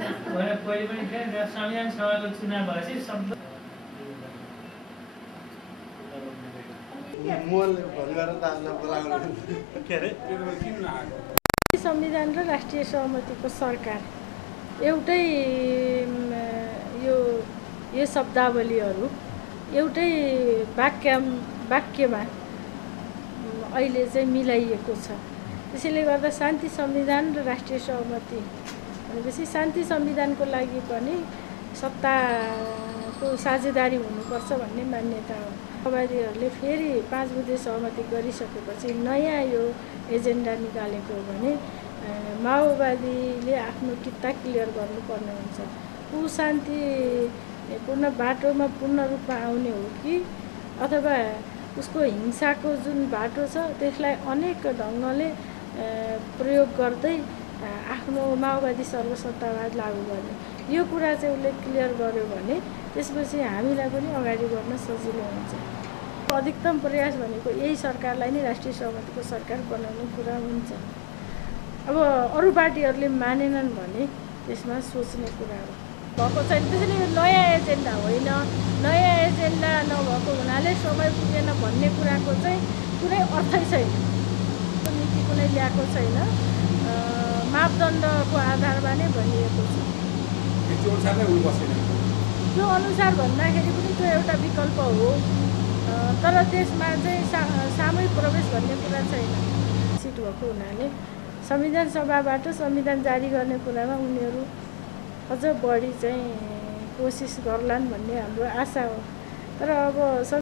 पहिले पनि संविधान सभाको चुनाव भएपछि सब संविधान र राष्ट्रिय सहमतिको सरकार एउटै यो शब्दावलीहरू एउटै वाक्यमा अहिले चाहिँ मिलाइएको छ। त्यसैले गर्दा शान्ति संविधान र राष्ट्रिय सहमति भनेपछि शान्ति संविधानको लागि पनि सत्ताको साझेदारी हुनुपर्छ भन्ने मान्यता हो। माओवादीहरूले फेरि 5 बुँदे सहमति गरिसकेपछि नयाँ यो एजेन्डा निकालेको हो भने माओवादीले आफ्नो किता क्लियर गर्नुपर्ने हुन्छ। ऊ शान्तिपूर्ण बाटोमा पूर्ण रूपमा आउने हो कि अथवा उसको हिंसाको जुन बाटो छ त्यसलाई अनेक ढङ्गले प्रयोग गर्दै आफ्नो माओवादी सर्वसत्तावाद लागू गर्ने यो कुरा चाहिँ उसले क्लियर गर्यो भने त्यसपछि हामीलाई पनि अगाडि बढ्न सजिलो हुन्छ। अधिकतम प्रयास भनेको यही सरकारलाई नै राष्ट्रिय सहमतिको सरकार बनाउने कुरा हुन्छ। अब अरू पार्टीहरूले मानेनन् भने त्यसमा सोच्ने कुरा हो भएको छैन। त्यसैले यो नयाँ एजेन्डा होइन, नयाँ एजेन्डा नभएको हुनाले समय पुगेन भन्ने कुराको चाहिँ कुनै अर्थै छैन। नीति कुनै ल्याएको छैन, मापदण्डको आधारमा नै भनिएको छ। त्यो अनुसार भन्दाखेरि पनि त्यो एउटा विकल्प हो, तर त्यसमा चाहिँ सामूहिक प्रवेश भन्ने कुरा छैन। सिट भएको हुनाले संविधान सभाबाट संविधान जारी गर्ने कुरामा उनीहरू अझ बढी चाहिँ कोसिस गर्लान् भन्ने हाम्रो आशा हो। तर अब